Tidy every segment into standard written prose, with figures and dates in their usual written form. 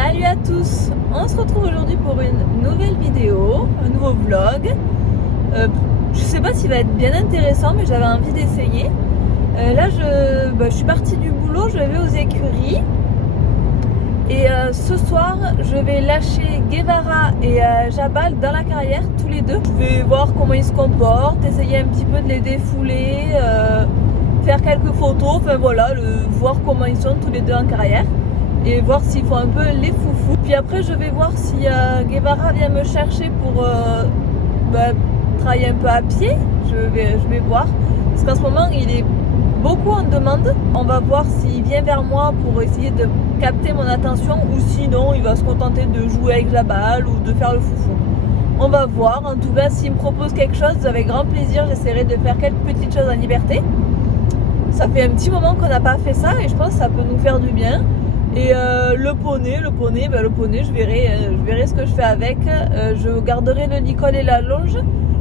Salut à tous, on se retrouve aujourd'hui pour une nouvelle vidéo, un nouveau vlog. Je sais pas s'il va être bien intéressant, mais j'avais envie d'essayer. Là je suis partie du boulot, je vais aux écuries. Et ce soir je vais lâcher Guevara et Jabal dans la carrière, tous les deux. Je vais voir comment ils se comportent, essayer un petit peu de les défouler, faire quelques photos, enfin voilà, voir comment ils sont tous les deux en carrière. Et voir s'ils font un peu les foufous. Puis après je vais voir si Guevara vient me chercher pour travailler un peu à pied. Je vais voir. Parce qu'en ce moment il est beaucoup en demande. On va voir s'il vient vers moi pour essayer de capter mon attention ou sinon il va se contenter de jouer avec la balle ou de faire le foufou. On va voir. En tout cas s'il me propose quelque chose, avec grand plaisir j'essaierai de faire quelques petites choses en liberté. Ça fait un petit moment qu'on n'a pas fait ça et je pense que ça peut nous faire du bien. Et le poney, je verrai ce que je fais avec. Je garderai le licol et la longe.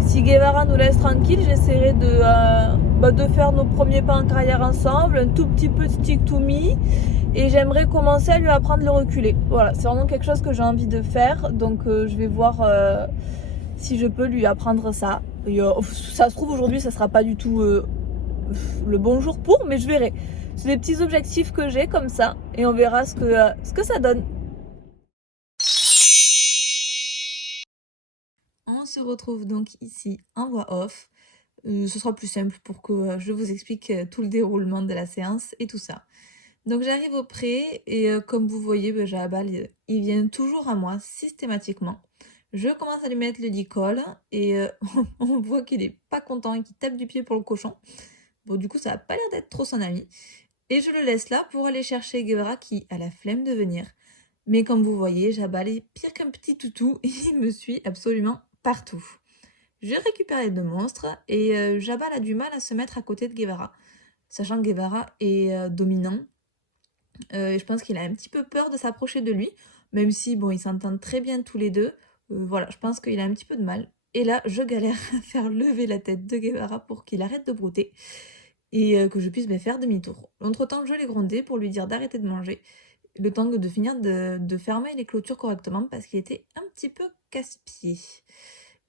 Si Guevara nous laisse tranquille, j'essaierai de faire nos premiers pas en carrière ensemble, un tout petit peu stick to me. Et j'aimerais commencer à lui apprendre le reculer. Voilà, c'est vraiment quelque chose que j'ai envie de faire. Donc je vais voir si je peux lui apprendre ça. Et, ça se trouve aujourd'hui, ça sera pas du tout le bon jour pour, mais je verrai. C'est des petits objectifs que j'ai comme ça et on verra ce que ça donne. On se retrouve donc ici en voix off. Ce sera plus simple pour que je vous explique tout le déroulement de la séance et tout ça. Donc j'arrive au pré et comme vous voyez, Jabal, il vient toujours à moi systématiquement. Je commence à lui mettre le licol et on voit qu'il est pas content et qu'il tape du pied pour le cochon. Bon, du coup, ça n'a pas l'air d'être trop son ami. Et je le laisse là pour aller chercher Guevara qui a la flemme de venir. Mais comme vous voyez, Jabal est pire qu'un petit toutou et il me suit absolument partout. Je récupère les deux monstres et Jabal a du mal à se mettre à côté de Guevara. Sachant que Guevara est dominant, je pense qu'il a un petit peu peur de s'approcher de lui, même si bon, ils s'entendent très bien tous les deux. Voilà, je pense qu'il a un petit peu de mal. Et là, je galère à faire lever la tête de Guevara pour qu'il arrête de brouter et que je puisse faire demi-tour. Entre-temps, je l'ai grondé pour lui dire d'arrêter de manger, le temps de finir de fermer les clôtures correctement parce qu'il était un petit peu casse-pied.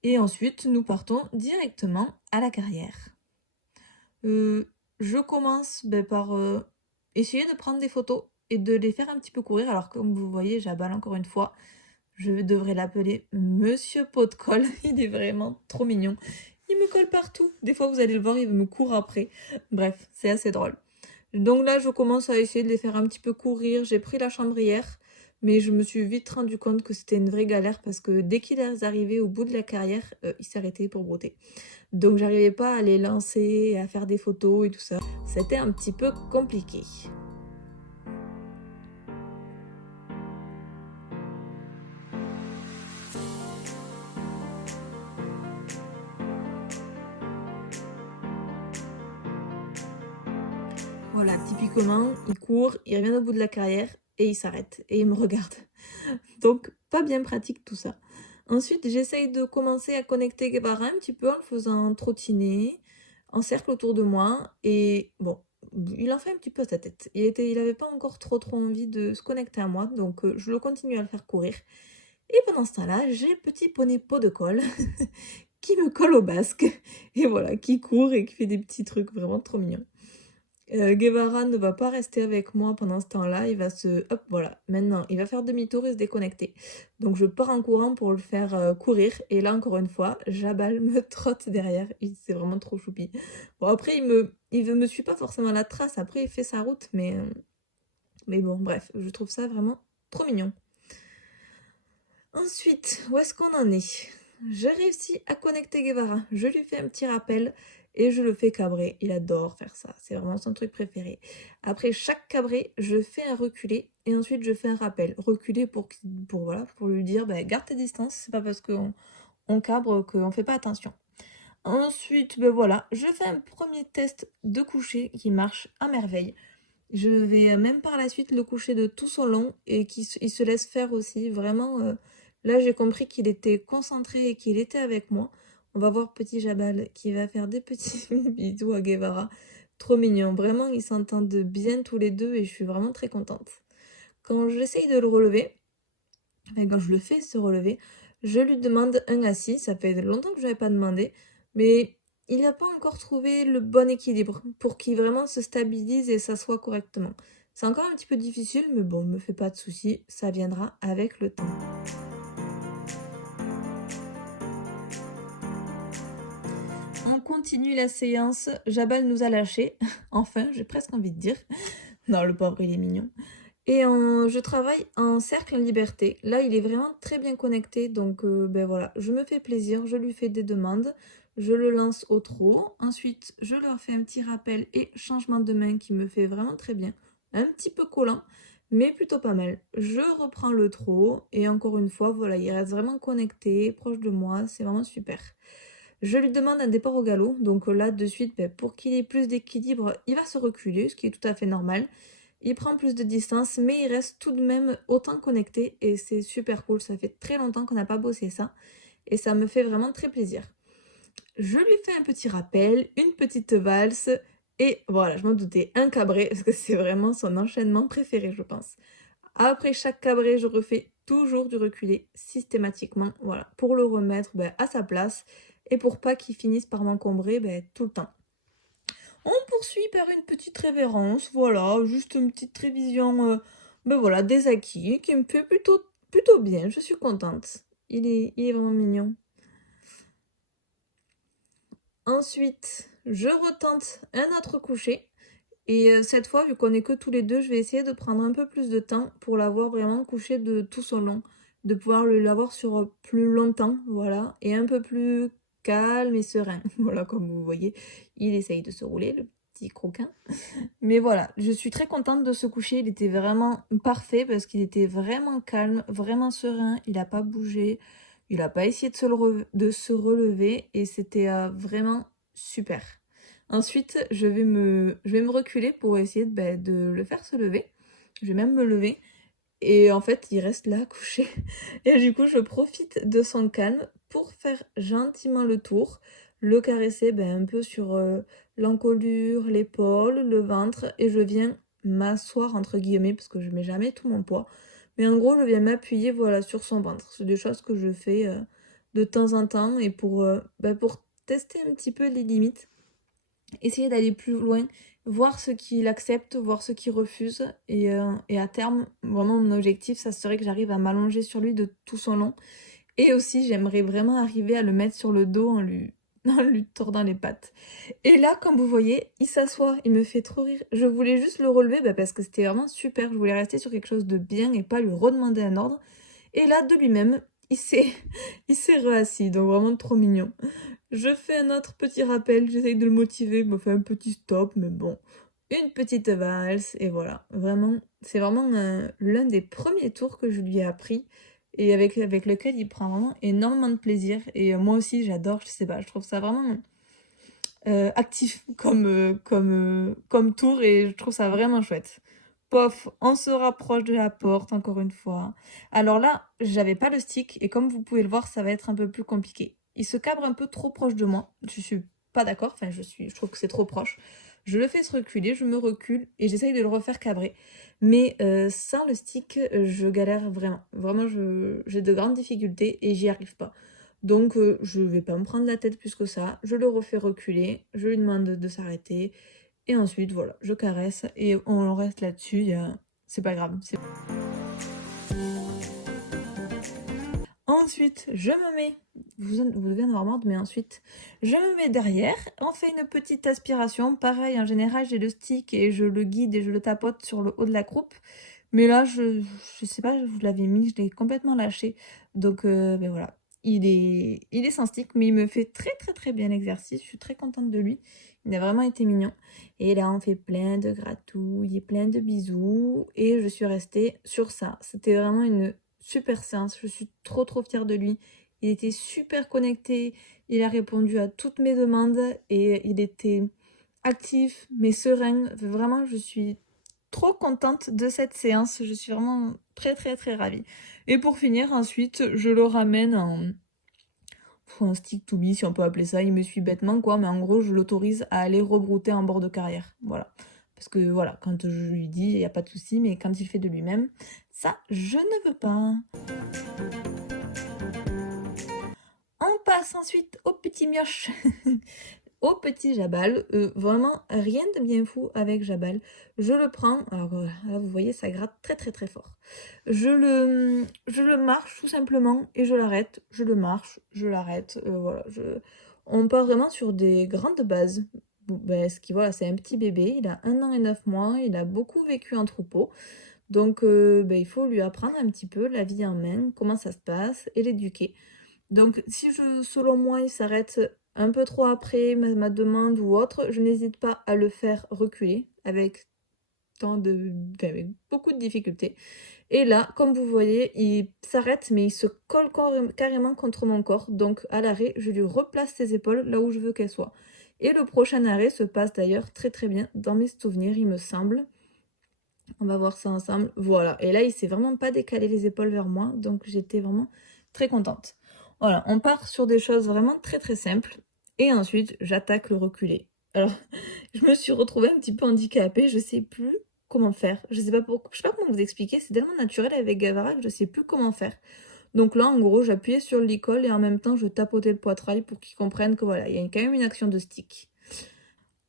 Et ensuite, nous partons directement à la carrière. Je commence par essayer de prendre des photos et de les faire un petit peu courir. Alors comme vous voyez, Jabal encore une fois, je devrais l'appeler Monsieur Pot de Colle. Il est vraiment trop mignon. Il me colle partout. Des fois, vous allez le voir, il me court après. Bref, c'est assez drôle. Donc là, je commence à essayer de les faire un petit peu courir. J'ai pris la chambrière, mais je me suis vite rendu compte que c'était une vraie galère parce que dès qu'il est arrivé au bout de la carrière, il s'arrêtait pour brouter. Donc j'arrivais pas à les lancer, à faire des photos et tout ça. C'était un petit peu compliqué. Voilà, typiquement, il court, il revient au bout de la carrière et il s'arrête et il me regarde. Donc, pas bien pratique tout ça. Ensuite, j'essaye de commencer à connecter Guevara un petit peu en le faisant trottiner en cercle autour de moi. Et bon, il en fait un petit peu à sa tête. Il avait pas encore trop envie de se connecter à moi, donc je le continue à le faire courir. Et pendant ce temps-là, j'ai le petit poney pot de colle qui me colle au basque. Et voilà, qui court et qui fait des petits trucs vraiment trop mignons. Guevara ne va pas rester avec moi pendant ce temps-là, il va hop, voilà, maintenant, il va faire demi-tour et se déconnecter. Donc je pars en courant pour le faire courir, et là, encore une fois, Jabal me trotte derrière, c'est vraiment trop choupi. Bon, après, il me suit pas forcément la trace, après, il fait sa route, mais bon, bref, je trouve ça vraiment trop mignon. Ensuite, où est-ce qu'on en est? J'ai réussi à connecter Guevara, je lui fais un petit rappel, et je le fais cabrer. Il adore faire ça, c'est vraiment son truc préféré. Après chaque cabré, je fais un reculé et ensuite je fais un rappel. Reculer pour lui dire garde tes distances, c'est pas parce qu'on cabre qu'on fait pas attention. Ensuite, voilà, je fais un premier test de coucher qui marche à merveille. Je vais même par la suite le coucher de tout son long et qu'il se laisse faire aussi. Vraiment, là j'ai compris qu'il était concentré et qu'il était avec moi. On va voir petit Jabal qui va faire des petits bisous à Guevara. Trop mignon. Vraiment, ils s'entendent bien tous les deux et je suis vraiment très contente. Quand j'essaye de le relever, enfin, quand je le fais se relever, je lui demande un assis. Ça fait longtemps que je n'avais pas demandé, mais il n'a pas encore trouvé le bon équilibre pour qu'il vraiment se stabilise et s'assoie correctement. C'est encore un petit peu difficile, mais bon, me fais pas de soucis, ça viendra avec le temps. On continue la séance. Jabal nous a lâchés. Enfin, j'ai presque envie de dire. Non, le pauvre, il est mignon. Et je travaille en cercle en liberté. Là, il est vraiment très bien connecté. Donc, ben voilà, je me fais plaisir. Je lui fais des demandes. Je le lance au trot. Ensuite, je leur fais un petit rappel et changement de main qui me fait vraiment très bien. Un petit peu collant, mais plutôt pas mal. Je reprends le trot. Et encore une fois, voilà, il reste vraiment connecté, proche de moi. C'est vraiment super. Je lui demande un départ au galop, donc là de suite, ben, pour qu'il ait plus d'équilibre, il va se reculer, ce qui est tout à fait normal. Il prend plus de distance, mais il reste tout de même autant connecté et c'est super cool. Ça fait très longtemps qu'on n'a pas bossé ça et ça me fait vraiment très plaisir. Je lui fais un petit rappel, une petite valse et voilà, je m'en doutais, un cabré parce que c'est vraiment son enchaînement préféré, je pense. Après chaque cabré, je refais toujours du reculé systématiquement, voilà, pour le remettre ben, à sa place et pour pas qu'il finisse par m'encombrer ben, tout le temps. On poursuit par une petite révérence, voilà, juste une petite révision ben voilà, des acquis qui me fait plutôt bien, je suis contente. Il est vraiment mignon. Ensuite, je retente un autre coucher. Et cette fois, vu qu'on est que tous les deux, je vais essayer de prendre un peu plus de temps pour l'avoir vraiment couché de tout son long. De pouvoir l'avoir sur plus longtemps, voilà. Et un peu plus calme et serein. Voilà, comme vous voyez, il essaye de se rouler, le petit croquin. Mais voilà, je suis très contente de ce coucher. Il était vraiment parfait parce qu'il était vraiment calme, vraiment serein. Il n'a pas bougé. Il n'a pas essayé de se relever. Et c'était vraiment super. Ensuite, je vais me reculer pour essayer de le faire se lever. Je vais même me lever. Et en fait, il reste là, couché. Et du coup, je profite de son calme pour faire gentiment le tour, le caresser un peu sur l'encolure, l'épaule, le ventre. Et je viens m'asseoir, entre guillemets, parce que je mets jamais tout mon poids. Mais en gros, je viens m'appuyer voilà, sur son ventre. C'est des choses que je fais de temps en temps et pour tester un petit peu les limites, essayer d'aller plus loin, voir ce qu'il accepte, voir ce qu'il refuse. Et à terme, vraiment, mon objectif, ça serait que j'arrive à m'allonger sur lui de tout son long. Et aussi, j'aimerais vraiment arriver à le mettre sur le dos en lui tordant les pattes. Et là, comme vous voyez, il s'assoit, il me fait trop rire. Je voulais juste le relever parce que c'était vraiment super. Je voulais rester sur quelque chose de bien et pas lui redemander un ordre. Et là, de lui-même, il s'est, il s'est reassis. Donc vraiment trop mignon. Je fais un autre petit rappel, j'essaye de le motiver, me fait un petit stop, mais bon, une petite valse, et voilà. Vraiment, c'est vraiment l'un des premiers tours que je lui ai appris, et avec lequel il prend vraiment énormément de plaisir. Et moi aussi, j'adore, je sais pas, je trouve ça vraiment actif comme tour, et je trouve ça vraiment chouette. Pof, on se rapproche de la porte, encore une fois. Alors là, j'avais pas le stick, et comme vous pouvez le voir, ça va être un peu plus compliqué. Il se cabre un peu trop proche de moi. Je suis pas d'accord, enfin je trouve que c'est trop proche. Je le fais se reculer, je me recule et j'essaye de le refaire cabrer. Mais sans le stick, je galère vraiment. Vraiment, j'ai de grandes difficultés et j'y arrive pas. Donc je vais pas me prendre la tête plus que ça. Je le refais reculer, je lui demande de s'arrêter. Et ensuite, voilà, je caresse et on en reste là-dessus. C'est pas grave. Ensuite, je me mets, vous devez en avoir marre, mais ensuite, je me mets derrière, on fait une petite aspiration. Pareil, en général, j'ai le stick et je le guide et je le tapote sur le haut de la croupe. Mais là, je sais pas, je vous l'avais mis, je l'ai complètement lâché. Donc, ben voilà, il est sans stick, mais il me fait très très très bien l'exercice. Je suis très contente de lui. Il a vraiment été mignon. Et là, on fait plein de gratouilles et plein de bisous. Et je suis restée sur ça. C'était vraiment une super séance. Je suis trop trop fière de lui. Il était super connecté. Il a répondu à toutes mes demandes. Et il était actif, mais serein. Vraiment, je suis trop contente de cette séance. Je suis vraiment très très très ravie. Et pour finir, ensuite, je le ramène un stick to be, si on peut appeler ça. Il me suit bêtement, quoi. Mais en gros, je l'autorise à aller rebrouter en bord de carrière. Voilà. Parce que voilà, quand je lui dis, il n'y a pas de souci. Mais quand il fait de lui-même, ça, je ne veux pas. On passe ensuite au petit mioche, au petit Jabal. Vraiment rien de bien fou avec Jabal. Je le prends, alors là vous voyez ça gratte très très très fort. Je le marche tout simplement et je l'arrête. Je le marche, je l'arrête. Voilà, on part vraiment sur des grandes bases. Bon, ben, voilà, c'est un petit bébé, il a 1 an et 9 mois, il a beaucoup vécu en troupeau. Donc ben, il faut lui apprendre un petit peu la vie en main, comment ça se passe et l'éduquer. Donc si selon moi, il s'arrête un peu trop après ma demande ou autre, je n'hésite pas à le faire reculer avec avec beaucoup de difficultés. Et là, comme vous voyez, il s'arrête, mais il se colle carrément contre mon corps. Donc à l'arrêt, je lui replace ses épaules là où je veux qu'elles soient. Et le prochain arrêt se passe d'ailleurs très très bien dans mes souvenirs, il me semble. On va voir ça ensemble. Voilà. Et là, il s'est vraiment pas décalé les épaules vers moi. Donc j'étais vraiment très contente. Voilà, on part sur des choses vraiment très très simples. Et ensuite, j'attaque le reculé. Alors, je me suis retrouvée un petit peu handicapée. Je sais plus comment faire. Je sais pas comment vous expliquer. C'est tellement naturel avec Gavara que je sais plus comment faire. Donc là, en gros, j'appuyais sur le licol et en même temps, je tapotais le poitrail pour qu'il comprenne que voilà, il y a quand même une action de stick.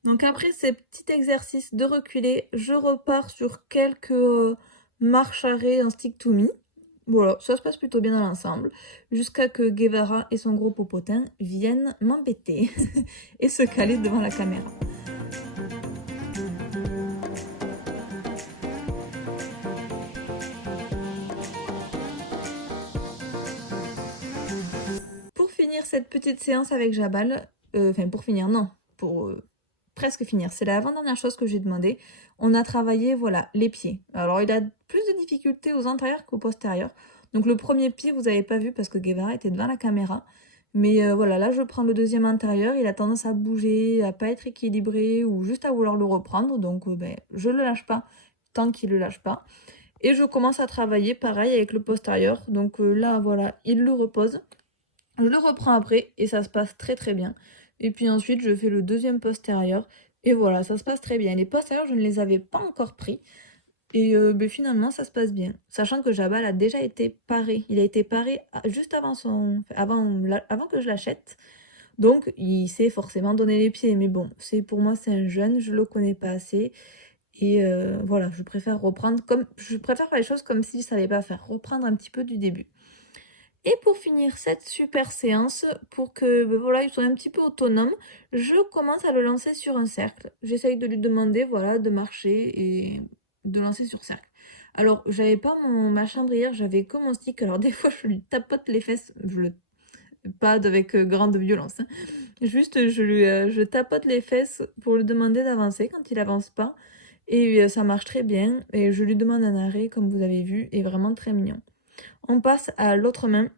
Donc après ces petits exercices de reculer, je repars sur quelques marches arrêts en stick to me. Voilà, ça se passe plutôt bien dans l'ensemble, jusqu'à que Guevara et son gros popotin viennent m'embêter et se caler devant la caméra. Pour finir cette petite séance avec Jabal, pour finir, non, pour presque finir, c'est l'avant-dernière chose que j'ai demandé. On a travaillé, voilà, les pieds. Alors, il a plus de difficultés aux antérieurs qu'aux postérieurs. Donc, le premier pied, vous n'avez pas vu parce que Guevara était devant la caméra. Mais voilà, là, je prends le deuxième antérieur. Il a tendance à bouger, à pas être équilibré ou juste à vouloir le reprendre. Donc, je le lâche pas tant qu'il le lâche pas. Et je commence à travailler pareil avec le postérieur. Donc là, voilà, il le repose. Je le reprends après et ça se passe très très bien. Et puis ensuite, je fais le deuxième postérieur. Et voilà, ça se passe très bien. Les postérieurs, je ne les avais pas encore pris. Et finalement, ça se passe bien. Sachant que Jabal a déjà été paré. Il a été paré juste avant que je l'achète. Donc, il sait forcément donner les pieds. Mais bon, pour moi, c'est un jeune. Je le connais pas assez. Et voilà, je préfère faire les choses comme s'il ne savait pas faire. Reprendre un petit peu du début. Et pour finir cette super séance, pour que voilà, il soit un petit peu autonome, je commence à le lancer sur un cercle. J'essaye de lui demander voilà, de marcher et de lancer sur cercle. Alors, j'avais pas ma chambrière, j'avais que mon stick. Alors, des fois, je lui tapote les fesses. Pas avec grande violence. Hein. Juste, je tapote les fesses pour lui demander d'avancer quand il avance pas. Et ça marche très bien. Et je lui demande un arrêt, comme vous avez vu, et vraiment très mignon. On passe à l'autre main,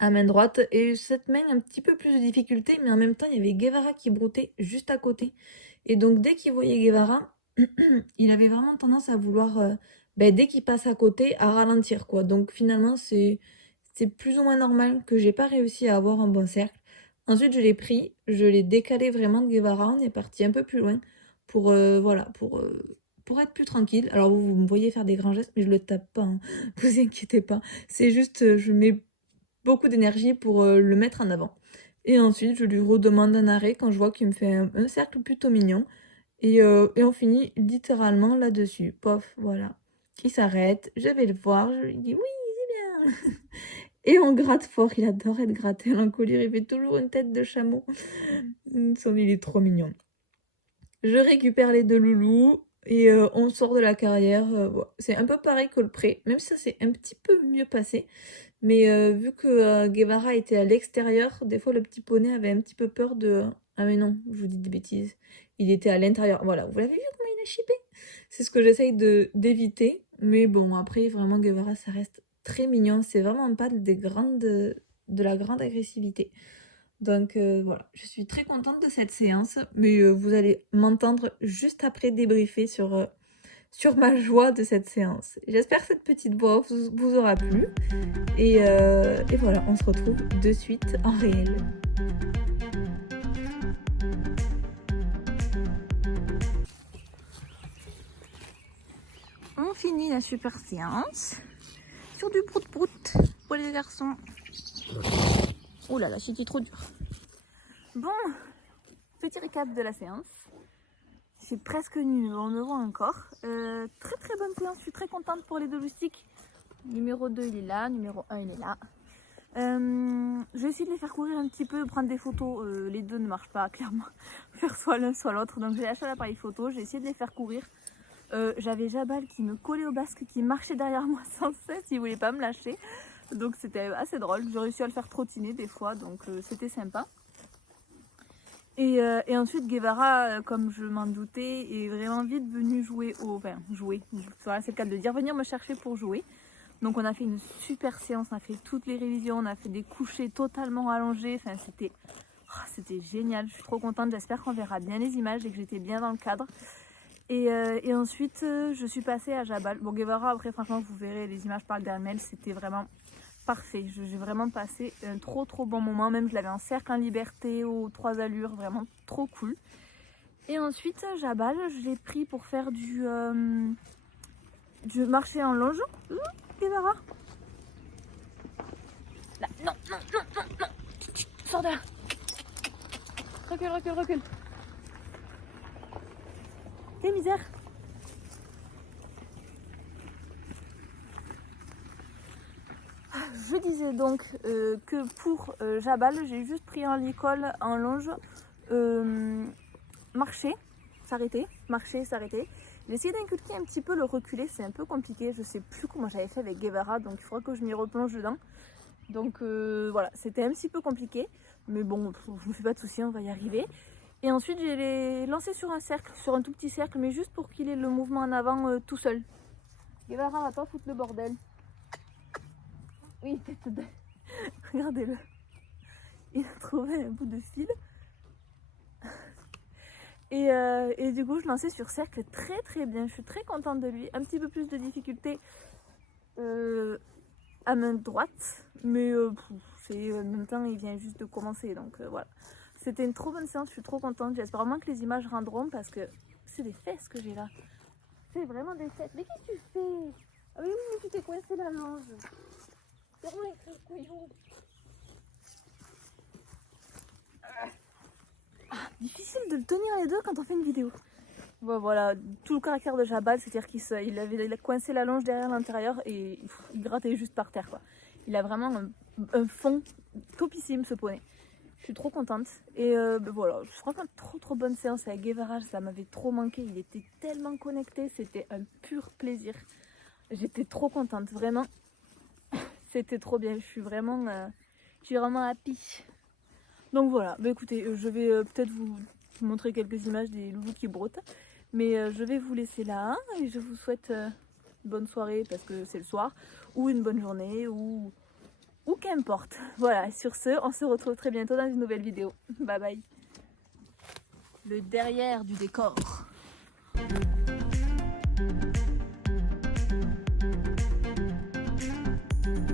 à main droite, et cette main un petit peu plus de difficulté, mais en même temps il y avait Guevara qui broutait juste à côté. Et donc dès qu'il voyait Guevara, il avait vraiment tendance à vouloir, dès qu'il passe à côté, à ralentir quoi. Donc finalement c'est plus ou moins normal que j'ai pas réussi à avoir un bon cercle. Ensuite je l'ai pris, je l'ai décalé vraiment de Guevara, on est parti un peu plus loin pour pour être plus tranquille. Alors vous me voyez faire des grands gestes, mais je le tape pas, hein. Vous inquiétez pas. C'est juste, je mets beaucoup d'énergie pour le mettre en avant. Et ensuite, je lui redemande un arrêt quand je vois qu'il me fait un cercle plutôt mignon. Et on finit littéralement là-dessus. Pof, voilà. Il s'arrête, je vais le voir, je lui dis oui, c'est bien. Et on gratte fort, il adore être gratté. L'encolure, il fait toujours une tête de chameau. Il est trop mignon. Je récupère les deux loulous et on sort de la carrière. Voilà. C'est un peu pareil que le pré, même si ça s'est un petit peu mieux passé. Mais vu que Guevara était à l'extérieur, des fois le petit poney avait un petit peu peur de... Ah mais non, je vous dis des bêtises. Il était à l'intérieur. Voilà, vous l'avez vu comment il a chippé? C'est ce que j'essaye d'éviter. Mais bon, après, vraiment, Guevara, ça reste très mignon. C'est vraiment pas de la grande agressivité. Donc voilà, je suis très contente de cette séance. Mais vous allez m'entendre juste après débriefer sur ma joie de cette séance. J'espère que cette petite voix vous aura plu. Et voilà, on se retrouve de suite en réel. On finit la super séance. sur du prout-prout pour les garçons. Oh là là, c'était trop dur. Bon, petit récap de la séance. C'est presque nul, on le voit encore. Très très bonne séance, je suis très contente pour les deux loustiques. Numéro 2 il est là, numéro 1 il est là. Je vais essayer de les faire courir un petit peu, prendre des photos. Les deux ne marchent pas clairement, faire soit l'un soit l'autre. Donc j'ai acheté l'appareil photo, j'ai essayé de les faire courir. J'avais Jabal qui me collait au basque, qui marchait derrière moi sans cesse, il voulait pas me lâcher. Donc c'était assez drôle, j'ai réussi à le faire trottiner des fois, donc c'était sympa. Et ensuite Guevara, comme je m'en doutais, est vraiment vite venu jouer voilà, c'est le cas de dire, venir me chercher pour jouer. Donc on a fait une super séance, on a fait toutes les révisions, on a fait des couchers totalement allongés, enfin c'était génial, je suis trop contente, j'espère qu'on verra bien les images et que j'étais bien dans le cadre. Et ensuite je suis passée à Jabal. Bon, Guevara, après franchement vous verrez, les images parlent d'elles-mêmes, c'était vraiment parfait. J'ai vraiment passé un trop bon moment, même je l'avais en cercle en liberté aux 3 allures, vraiment trop cool. Et ensuite Jabal, je l'ai pris pour faire du marché en longe. Guevara, là, non, sors de là, recule. Quelle misère. Je disais donc que pour Jabal, j'ai juste pris un licol en longe, marcher, s'arrêter. J'ai essayé d'inculquer un petit peu le reculer, c'est un peu compliqué, je sais plus comment j'avais fait avec Guevara, donc il faudra que je m'y replonge dedans. Donc voilà, c'était un petit peu compliqué, mais bon, je me fais pas de soucis, on va y arriver. Et ensuite, j'ai les lancé sur un cercle, sur un tout petit cercle, mais juste pour qu'il ait le mouvement en avant tout seul. Guevara va pas foutre le bordel. Oui, regardez-le. Il a trouvé un bout de fil. Et du coup, je lançais sur cercle très bien. Je suis très contente de lui. Un petit peu plus de difficulté à main droite. Mais en même temps, il vient juste de commencer. Donc voilà. C'était une trop bonne séance. Je suis trop contente. J'espère vraiment que les images rendront parce que c'est des fesses que j'ai là. C'est vraiment des fesses. Mais qu'est-ce que tu fais? Ah oui, tu t'es coincé la longe. Comment écrire couillon? Difficile de le tenir les deux quand on fait une vidéo. Bon, voilà, tout le caractère de Jabal, c'est-à-dire qu'il a coincé la longe derrière l'intérieur et il grattait juste par terre, quoi. Il a vraiment un fond topissime, ce poney. Je suis trop contente. Et voilà, je crois qu'une trop bonne séance avec Guevara, ça m'avait trop manqué. Il était tellement connecté, c'était un pur plaisir. J'étais trop contente, vraiment. C'était trop bien, je suis vraiment happy. Donc voilà, bah écoutez, je vais peut-être vous montrer quelques images des loulous qui broutent. Mais je vais vous laisser là et je vous souhaite une bonne soirée parce que c'est le soir, ou une bonne journée, ou qu'importe. Voilà, sur ce, on se retrouve très bientôt dans une nouvelle vidéo. Bye bye. Le derrière du décor.